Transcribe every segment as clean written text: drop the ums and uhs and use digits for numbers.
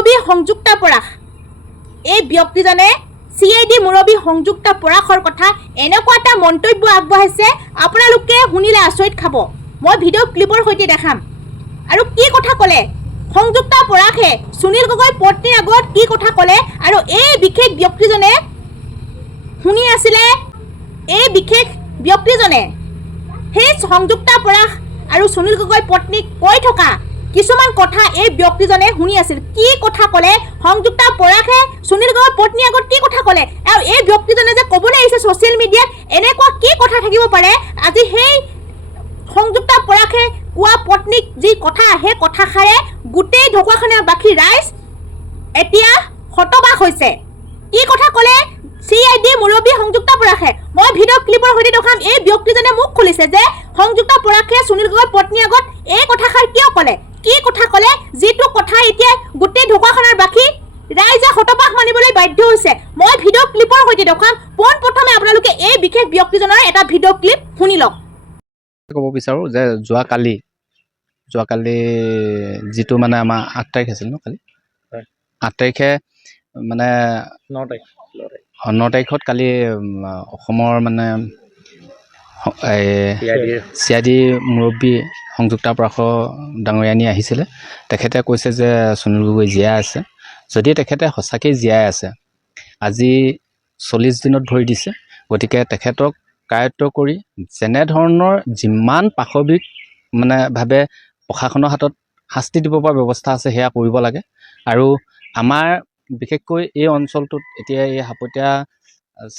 মুৰব্বী সংযুক্তা পৰাশ এই ব্যক্তিজনে CID মুৰব্বী সংযুক্তা পৰাশৰ কথা এনেকুৱা এটা মন্তব্য আগবঢ়াইছে আপোনালোকে শুনিলে আচৰিত খাব। মই ভিডিঅ' ক্লিপৰ সৈতে দেখাম। আৰু কি কথা ক'লে সংযুক্তা পৰাশে সুনীল গগৈ পত্নীৰ আগত কি কথা ক'লে আৰু এই বিশেষ ব্যক্তিজনে শুনি আছিলে। এই বিশেষ ব্যক্তিজনে সেই সংযুক্তা পৰাশ আৰু সুনীল গগৈ পত্নীক কৈ থকা কিছুমান কথা এই ব্যক্তিজনে শুনি আছিল। কি কথা ক'লে সংযুক্তা পৰাশে সুনীল গগৈ পত্নীৰ আগত কি কথা ক'লে আৰু এই ব্যক্তিজনে যে ক'বলৈ আহিছে ছ'চিয়েল মিডিয়াত এনেকুৱা কি কথা থাকিব পাৰে। আজি সেই সংযুক্তা পৰাশে কোৱা পত্নীক যি কথা সেই কথাষাৰে গোটেই ঢকুৱাখানাবাসী ৰাইজ এতিয়া হতবাক হৈছে। কি কথা ক'লে CID মুৰব্বী সংযুক্তা পৰাশে মই ভিডিঅ' ক্লিপৰ সৈতে দেখাম। এই ব্যক্তিজনে মুখ খুলিছে যে সংযুক্তা পৰাশে সুনীল গগৈ পত্নীৰ আগত এই কথাষাৰ কিয় ক'লে, কি কথা ক'লে, যিটো কথা এতিয়া গোটেই ঢকুৱাখানাবাসী ৰাইজে হতবাক মানিবলৈ বাধ্য হৈছে। মই ভিডিঅ' ক্লিপৰ সৈতে দেখাম। পোনপ্ৰথমে আপোনালোকে এই বিশেষ ব্যক্তিজনৰ এটা ভিডিঅ' ক্লিপ শুনি লওক। ক'ব বিচাৰোঁ যে যোৱাকালি যিটো মানে আমাৰ 8 তাৰিখ আছিল ন, কালি 8 তাৰিখে মানে 9 তাৰিখত কালি অসমৰ মানে CID মুৰব্বী সংযুক্তা পৰাশ ডাঙৰীয়ানী আহিছিলে। তেখেতে কৈছে যে সুনীল গগৈ জীয়াই আছে। যদি তেখেতে সঁচাকৈ জীয়াই আছে, আজি 40 দিনত ভৰি দিছে। গতিকে তেখেতক কায়ত্ব কৰি যেনেধৰণৰ যিমান পাশবিক মানে ভাৱে প্ৰশাসনৰ হাতত শাস্তি দিব পৰা ব্যৱস্থা আছে সেয়া কৰিব লাগে। আৰু আমাৰ বিশেষকৈ এই অঞ্চলটোত এতিয়া এই হাপতীয়া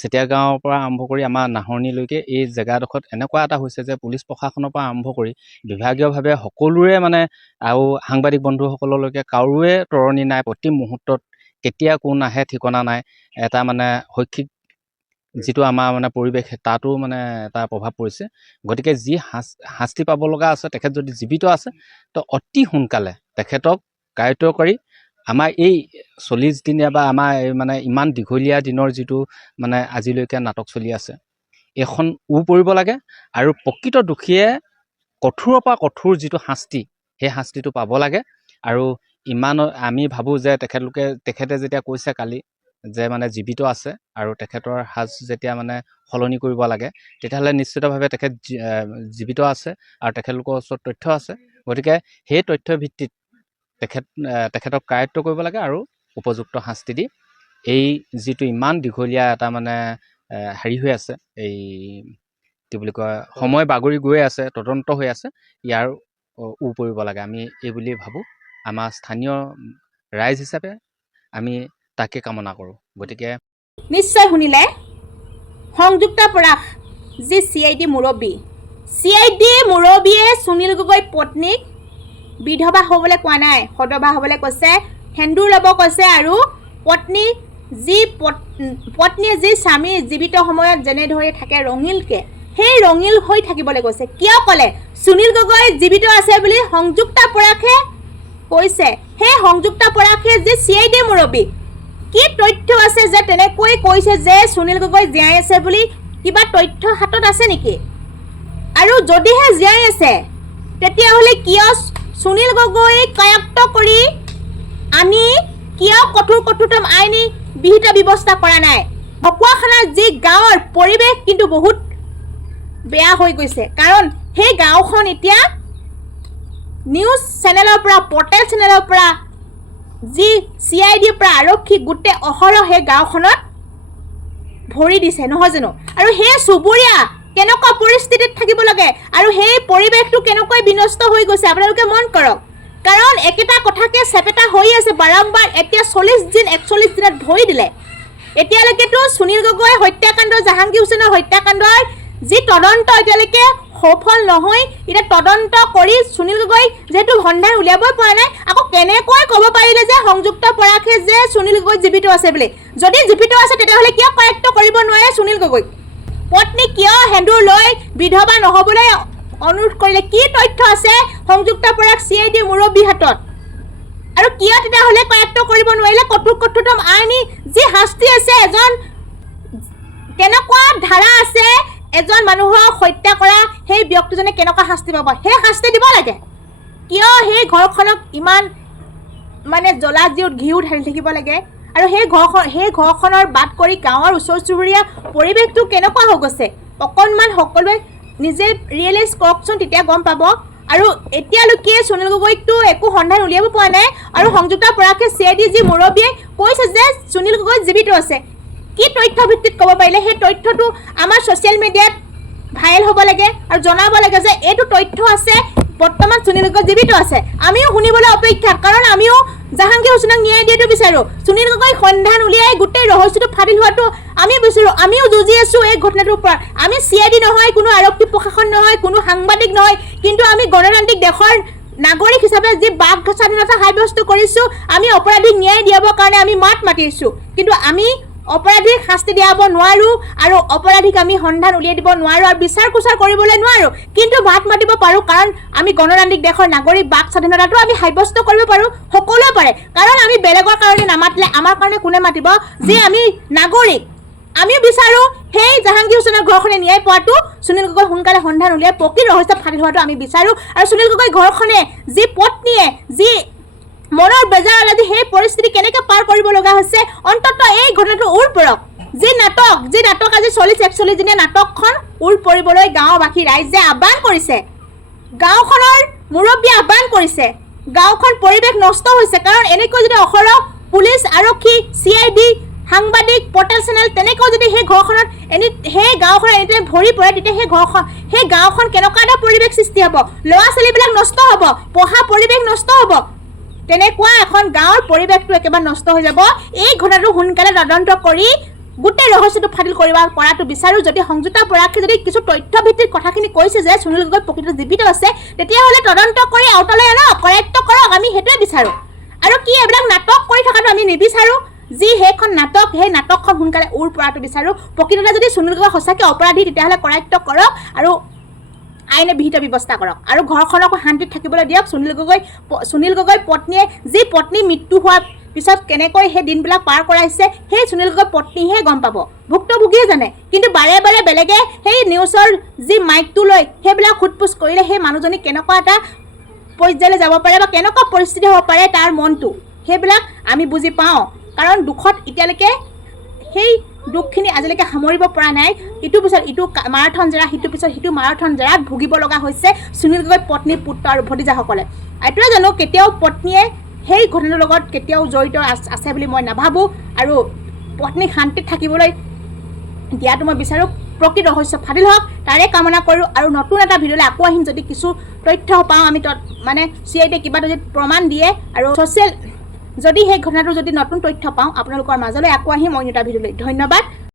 চেতিয়া গাঁৱৰ পৰা আৰম্ভ কৰি আমাৰ নাহৰণিলৈকে এই জেগাডোখৰত এনেকুৱা এটা হৈছে যে পুলিচ প্ৰশাসনৰ পৰা আৰম্ভ কৰি বিভাগীয়ভাৱে সকলোৰে মানে আৰু সাংবাদিক বন্ধুসকললৈকে কাৰোৰে তৰণি নাই। প্ৰতি মুহূৰ্তত কেতিয়া কোন আহে ঠিকনা নাই। এটা মানে শৈক্ষিক যিটো আমাৰ মানে পৰিৱেশ তাতো মানে এটা প্ৰভাৱ পৰিছে। গতিকে যি শাস্তি পাব লগা আছে, তেখেত যদি জীৱিত আছে তো অতি সোনকালে তেখেতক কায়ত্ব কৰি আমাৰ এই 40 দিনীয়া বা আমাৰ মানে ইমান দীঘলীয়া দিনৰ যিটো মানে আজিলৈকে নাটক চলি আছে, এইখন পৰিব লাগে। আৰু প্ৰকৃত দোষীয়ে কঠোৰৰ পৰা কঠোৰ যিটো শাস্তি, সেই শাস্তিটো পাব লাগে। আৰু ইমান আমি ভাবোঁ যে তেখেতে যেতিয়া কৈছে কালি যে মানে জীৱিত আছে আৰু তেখেতৰ সাজ যেতিয়া মানে সলনি কৰিব লাগে, তেতিয়াহ'লে নিশ্চিতভাৱে তেখেত জীৱিত আছে আৰু তেখেতলোকৰ ওচৰত তথ্য আছে। গতিকে সেই তথ্যৰ ভিত্তিত তেখেতক কায়ত্ব কৰিব লাগে আৰু উপযুক্ত শাস্তি দি এই যিটো ইমান দীঘলীয়া এটা মানে হেৰি হৈ আছে, এই কি বুলি কয়, সময় বাগৰি গৈ আছে, তদন্ত হৈ আছে, ইয়াৰ পৰিব লাগে। আমি এই বুলি ভাবোঁ। আমাৰ স্থানীয় ৰাইজ হিচাপে আমি তাকে কামনা কৰোঁ। গতিকে নিশ্চয় শুনিলে সংযুক্তা পৰাশ যি CID মুৰব্বীয়ে সুনীল গগৈ পত্নীক বিধৱা হ'বলৈ কোৱা নাই, সদবা হ'বলৈ কৈছে, সেন্দুৰ ল'ব কৈছে। আৰু পত্নীয়ে যি স্বামী জীৱিত সময়ত যেনেদৰে থাকে ৰঙিলকৈ, সেই ৰঙিল হৈ থাকিবলৈ কৈছে। কিয় ক'লে সুনীল গগৈ জীৱিত আছে বুলি সংযুক্তা পৰাশে কৈছে। সেই সংযুক্তা পৰাশে যি CID মুৰব্বী, কি তথ্য আছে যে তেনেকৈ কৈছে যে সুনীল গগৈ জীয়াই আছে বুলি? কিবা তথ্য হাতত আছে নেকি? আৰু যদিহে জীয়াই আছে, তেতিয়াহ'লে কিয় সুনীল গগৈক কায়ত্ব কৰি আনি কিয় কঠোৰতম আইনী বিহিত ব্যৱস্থা কৰা নাই? ঢকুৱাখানাৰ যি গাঁৱৰ পৰিৱেশ কিন্তু বহুত বেয়া হৈ গৈছে। কাৰণ সেই গাঁওখন এতিয়া নিউজ চেনেলৰ পৰা, পৰ্টেল চেনেলৰ পৰা, যি CIDৰ পৰা আৰক্ষী গোটেই অহৰহ সেই গাঁওখনত ভৰি দিছে, নহয় জানো? আৰু সেই চুবুৰীয়া কেনেকুৱা পৰিস্থিতিত থাকিব লাগে আৰু সেই পৰিৱেশটো কেনেকৈ বিনষ্ট হৈ গৈছে আপোনালোকে মন কৰক। কাৰণ একেটা কথাকে চেপেটা হৈ আছে বাৰম্বাৰ। এতিয়া 40 দিন 41 দিনত ভৰি দিলে। এতিয়ালৈকেতো সুনীল গগৈ হত্যাকাণ্ড, জাহাংগীৰ হুছেইনৰ হত্যাকাণ্ডৰ যি তদন্ত এতিয়ালৈকে সফল নহয়। এতিয়া তদন্ত কৰি সুনীল গগৈ যিহেতু সন্ধান উলিয়াবই পৰা নাই, আকৌ কেনেকৈ ক'ব পাৰিলে যে সংযুক্তা পৰাশে যে সুনীল গগৈ জীৱিত আছে বুলি? যদি জীৱিত আছে তেতিয়াহ'লে কিয় কায়ত্ব কৰিব নোৱাৰে সুনীল গগৈক? পত্নী কিয় সেন্দুৰ লৈ বিধৱা নহ'বলৈ অনুৰোধ কৰিলে? কি তথ্য আছে সংযুক্তা পৰাশ CID মুৰব্বীৰ হাতত? আৰু কিয় তেতিয়াহ'লে কায়ত্ব কৰিব নোৱাৰিলে? কঠোৰতম আইনী যি শাস্তি আছে, এজন কেনেকুৱা ধাৰা আছে, এজন মানুহক হত্যা কৰা সেই ব্যক্তিজনে কেনেকুৱা শাস্তি পাব, সেই শাস্তি দিব লাগে। কিয় সেই ঘৰখনক ইমান মানে জ্বলা জুইত ঘিউ ঢালি থাকিব লাগে আৰু সেই ঘৰখনৰ বাদ কৰি গাঁৱৰ ওচৰ চুবুৰীয়া পৰিৱেশটো কেনেকুৱা হৈ গৈছে অকণমান সকলোৱে নিজে ৰিয়েলাইজ কৰকচোন, তেতিয়া গম পাব। আৰু এতিয়ালৈকে সুনীল গগৈকতো একো সন্ধান উলিয়াব পৰা নাই আৰু সংযুক্তা পৰাকে CID যি মুৰব্বীয়ে কৈছে যে সুনীল গগৈ জীৱিত আছে। কি তথ্য ভিত্তিত ক'ব পাৰিলে? সেই তথ্যটো আমাৰ ছ'চিয়েল মিডিয়াত ভাইৰেল হ'ব লাগে আৰু জনাব লাগে যে এইটো তথ্য আছে, বৰ্তমান সুনীল গগৈ জীৱিত আছে। আমিও শুনিবলৈ অপেক্ষা, কাৰণ আমিও জাহাংগীৰ হুছেইনক ন্যায় দিয়াটো বিচাৰোঁ। সুনীল গগৈক সন্ধান উলিয়াই গোটেই ৰহস্যটো ফাদিল হোৱাটো আমি বিচাৰোঁ। আমিও যুঁজি আছোঁ এই ঘটনাটোৰ ওপৰত। আমি CID নহয়, কোনো আৰক্ষী প্ৰশাসন নহয়, কোনো সাংবাদিক নহয়, কিন্তু আমি গণতান্ত্ৰিক দেশৰ নাগৰিক হিচাপে যি বাক স্বাধীনতা সাব্যস্ত কৰিছোঁ, আমি অপৰাধীক ন্যায় দিয়াবৰ কাৰণে আমি মাত মাতিছোঁ। কিন্তু আমি অপৰাধীক শাস্তি দিয়াব নোৱাৰোঁ আৰু অপৰাধীক আমি সন্ধান উলিয়াই দিব নোৱাৰোঁ আৰু বিচাৰ কুচাৰ কৰিবলৈ নোৱাৰোঁ, কিন্তু মাত মাতিব পাৰোঁ, কাৰণ আমি গণতান্ত্ৰিক দেশৰ নাগৰিক। বাক স্বাধীনতাটো আমি সাব্যস্ত কৰিব পাৰোঁ, সকলোৱে পাৰে, কাৰণ আমি বেলেগৰ কাৰণে নামাতিলে আমাৰ কাৰণে কোনে মাতিব? যে আমি নাগৰিক। আমিও বিচাৰোঁ সেই জাহাংগীৰ হুছেইনৰ ঘৰখনে ন্যায় পোৱাটো, সুনীল গগৈ সোনকালে সন্ধান উলিয়াই প্ৰকৃত ৰহস্য ফাদিল হোৱাটো আমি বিচাৰোঁ। আৰু সুনীল গগৈ ঘৰখনে যি পত্নীয়ে যি মনৰ বেজাৰ আজি সেই পৰিস্থিতি কেনেকৈ পাৰ কৰিব লগা হৈছে, অন্ততঃ এই ঘটনাটো উৰ পৰক। যি নাটক আজি চলিছে, 41 দিনীয়া নাটকখন উৰ পৰিবলৈ গাঁওবাসী ৰাইজে আহ্বান কৰিছে, গাঁওখনৰ মুৰব্বীয়ে আহ্বান কৰিছে। গাঁওখন পৰিৱেশ নষ্ট হৈছে, কাৰণ এনেকৈ যদি অহৰহ পুলিচ, আৰক্ষী, CID, সাংবাদিক, পৰ্টেল চেনেল তেনেকৈ যদি সেই ঘৰখনত সেই গাঁওখনত এনিটাইম ভৰি পৰে, তেতিয়া সেই গাঁওখন কেনেকুৱা এটা পৰিৱেশ সৃষ্টি হ'ব? ল'ৰা ছোৱালীবিলাক নষ্ট হ'ব, পঢ়া পৰিৱেশ নষ্ট হ'ব, তেনেকুৱা এখন গাঁৱৰ পৰিৱেশটো একেবাৰে নষ্ট হৈ যাব। এই ঘটনাটো সোনকালে তদন্ত কৰি গোটেই ৰহস্যটো ফাদিল কৰাটো বিচাৰোঁ। যদি সংযুক্তা পৰাকে যদি কিছু তথ্য ভিত্তিক কথাখিনি কৈছে যে সুনীল গগৈ প্ৰকৃত জীৱিত আছে, তেতিয়াহ'লে তদন্ত কৰি আউটলৈ আনক, কৰায়ত্ব কৰক, আমি সেইটোৱে বিচাৰোঁ। আৰু কি এইবিলাক নাটক কৰি থকাটো আমি নিবিচাৰোঁ। যি সেইখন নাটক, সেই নাটকখন সোনকালে উৰ পৰাটো বিচাৰোঁ। প্ৰকৃততে যদি সুনীল গগৈ সঁচাকৈ অপৰাধী, তেতিয়াহ'লে কৰায়ত্ব কৰক আৰু আইনে বিহিত ব্যৱস্থা কৰক আৰু ঘৰখনকো শান্তিত থাকিবলৈ দিয়ক। সুনীল গগৈ পত্নীয়ে যি পত্নী মৃত্যু হোৱাৰ পিছত কেনেকৈ সেই দিনবিলাক পাৰ কৰাইছে, সেই সুনীল গগৈ পত্নীহে গম পাব, ভুক্তভোগীয়ে জানে। কিন্তু বাৰে বাৰে বেলেগে সেই নিউজৰ যি মাইকটো লৈ সেইবিলাক সোধপোছ কৰিলে সেই মানুহজনী কেনেকুৱা এটা পৰ্যায়লৈ যাব পাৰে বা কেনেকুৱা পৰিস্থিতি হ'ব পাৰে তাৰ মনটো, সেইবিলাক আমি বুজি পাওঁ। কাৰণ দুখত এতিয়ালৈকে সেই দুখখিনি আজিলৈকে সামৰিব পৰা নাই। ইটোৰ পিছত ইটো মাৰাথন জেৰা, সিটোৰ পিছত সিটো মাৰাথন জেৰাত ভুগিব লগা হৈছে সুনীল গগৈ পত্নী, পুত্ৰ আৰু ভতিজাসকলে। এইটোৱে জানো কেতিয়াও পত্নীয়ে সেই ঘটনাটোৰ লগত কেতিয়াও জড়িত আছে বুলি মই নাভাবোঁ আৰু পত্নীক শান্তিত থাকিবলৈ দিয়াটো মই বিচাৰোঁ। প্ৰকৃত ৰহস্য ফাদিল হওক তাৰে কামনা কৰোঁ। আৰু নতুন এটা ভিডিঅ'লৈ আকৌ আহিম, যদি কিছু তথ্য পাওঁ, আমি মানে CID কিবা যদি প্ৰমাণ দিয়ে আৰু যদি সেই ঘটনাটোৰ যদি নতুন তথ্য পাওঁ আপোনালোকৰ মাজলৈ আকৌ আহিম অন্য এটা ভিডিঅ'লৈ। ধন্যবাদ।